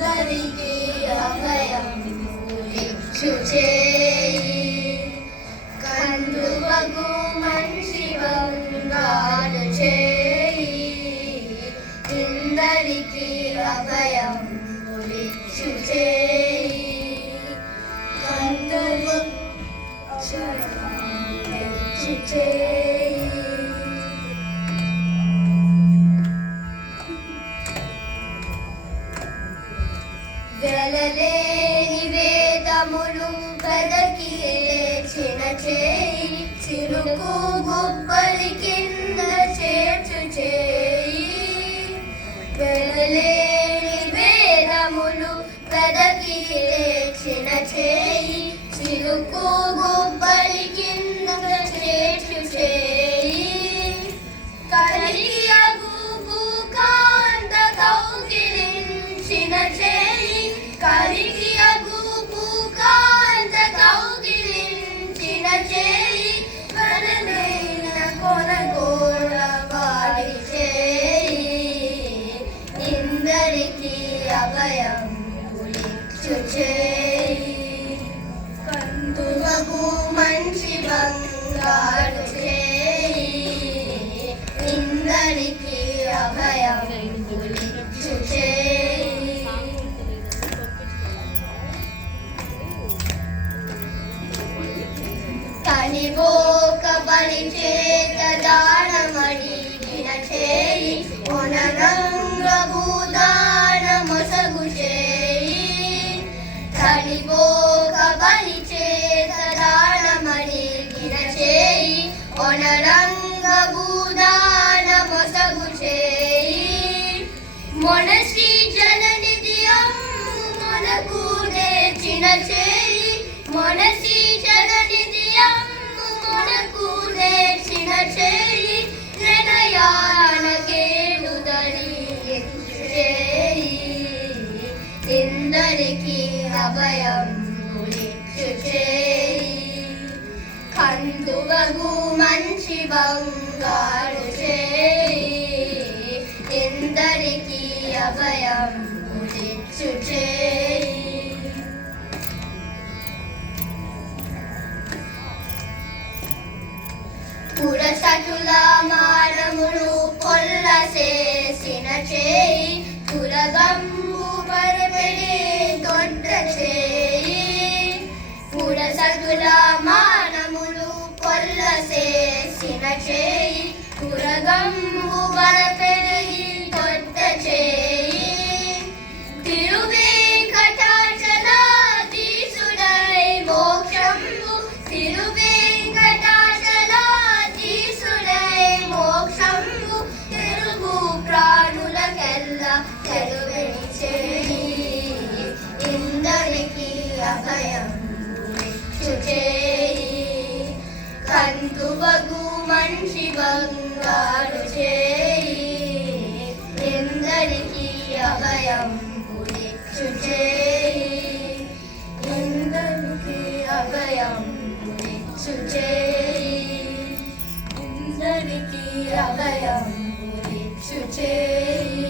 అందరికీ అభయం చేయి కందువగు మనిషి బంగారు చేయి ఇందరికీ అభయం చేయి కందువగు చేయి వెలలేని వేదములు కదకి లేచిన చేయి చిరుకు గుబ్బలి కింద చేర్చు చేయి వెలలేని వేదములు కదకి లేచిన చేయి చిరుకు గుబ్బలి కింద చేర్చు చేయి కలిగి అగుపు కాంత కౌగిలించిన చేయి కలిగి అగుపు కాంత కౌగిలించిన చేయి వరనైన కొనగోడ వాడి చేయి ఇందరికీ అభయం చేయి కందువగు మంచి బంగారు చేయి ఇందరికీ అభయం చేయి కనివోక బలి చేత దానమడిగిన చేయి ఒనరంగ భూదాన మొసగు చేయి కనివోక బలి చేత దానమడిగిన చేయి ఒనరంగ భూదాన మొసగు చేయి మొనశ్రీ జననిధి అమ్ము మనకు నేర్చిన చేయి మొనశ్రీ జననిధి అమ్ము మనకు నేర్చిన చేయి ప్రణయాన కేడుదలి చేయి ఇందరికీ అభయం చేయి కందువగు మంచి బంగారు చేయి ఇందరికీ అభయం చేయి పురసటుల మానములు పొల్లసేసిన చేయి పురగంబు పరపెడి దొడ్డ చేయి పురసటుల మానములు పొల్లసేసిన చేయి పురగంబు పరపెడి దొడ్డ చేయి తిరువేంకటాచలాధీశుడై మోక్షంబు తిరువేంకటాచలాధీశుడై మోక్షంబు తెలుగు ప్రాణులకెల్ల తెలువెని చేయి ఇందరికీ అభయం చేయి కందువగు మనిషి బంగారు చేయి ఇందరికీ అభయం చేయి ఇందరికీ అభయం చేయి ఇందరికీ అభయం చేయి